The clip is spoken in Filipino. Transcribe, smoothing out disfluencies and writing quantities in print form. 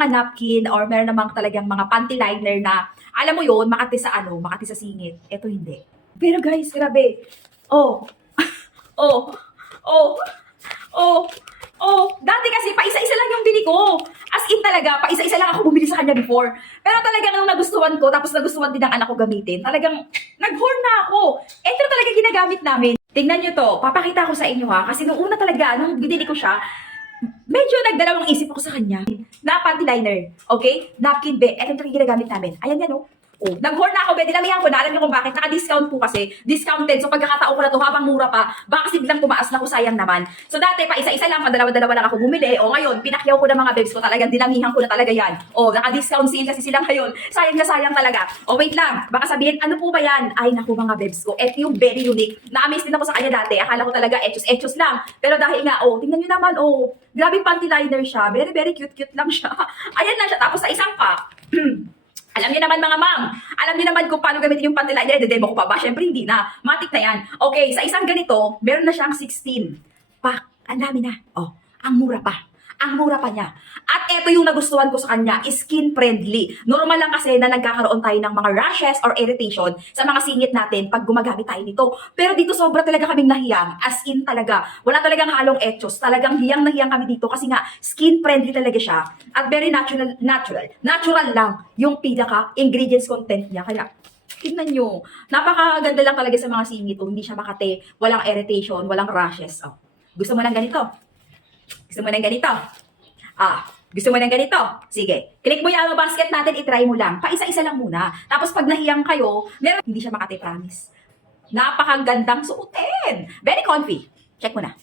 mga napkin or meron namang talagang mga panty liner na, alam mo yun, makati sa makati sa singit. Ito hindi. Pero guys, grabe. Oh, oh, oh, oh, oh. Dati kasi, pa-isa-isa lang yung bili ko. As in talaga, pa-isa-isa lang ako bumili sa kanya before. Pero talagang nung nagustuhan ko, tapos nagustuhan din ng anak ko gamitin, talagang nag-horn na ako. Ito talaga ginagamit namin. Tingnan nyo to, papakita ko sa inyo ha, kasi nung una talaga, nung binili ko siya, medyo nagdalawang isip ako sa kanya. Na panty liner, okay? Napkin be, eto talaga ginagamit namin. Ayan yan, oh. Oh, nag-horn na ako, be. Dinamihan ko na. Alam niyo kung bakit? Naka-discount po kasi. Discounted. So, pagkakataon ko na to habang mura pa, baka kasi biglang tumaas na ko, sayang naman. So, dati pa isa-isa lang, padalawa-dalawa lang ako bumili. O, ngayon, pinakyaw ko na mga babes ko. Talagang dinamihan ko na talaga yan. O, naka-discount sale kasi sila ngayon. Sayang na sayang talaga. O, wait lang. Baka sabihin, ano po ba yan? Ay, naku mga babes ko. Eto yung very unique. Na-amaze din ako sa kanya dati. Akala ko talaga, etchos lang. Pero dahil nga, tingnan nyo naman, grabe panty liner siya. Very, very cute-cute lang siya. Ayan na siya. Tapos sa isang pack, alam niyo naman mga ma'am, alam niyo naman kung paano gamitin yung panty liner. Demo ko pa ba? Syempre hindi na. Matik na yan. Okay, sa isang ganito, meron na siyang 16 pack. Ang dami na. Ang mura pa. Ang mura pa niya. At ito yung nagustuhan ko sa kanya, skin friendly. Normal lang kasi na nagkakaroon tayo ng mga rashes or irritation sa mga singit natin pag gumagamit tayo nito. Pero dito sobra talaga kaming nahiyang. As in talaga. Wala talagang halong etchos. Talagang hiyang na hiyang kami dito kasi nga skin friendly talaga siya. At very natural lang yung pinaka ingredients content niya. Kaya tingnan nyo. Napakaganda lang talaga sa mga singit. Hindi siya makate, walang irritation, walang rashes. Gusto mo ng ganito? Gusto mo ng ganito? Gusto mo ng ganito? Sige. Click mo yung basket natin, itry mo lang. Pa-isa-isa lang muna. Tapos pag nahiyang kayo, meron, hindi siya makati, promise. Napakagandang suotin. Very comfy. Check mo na.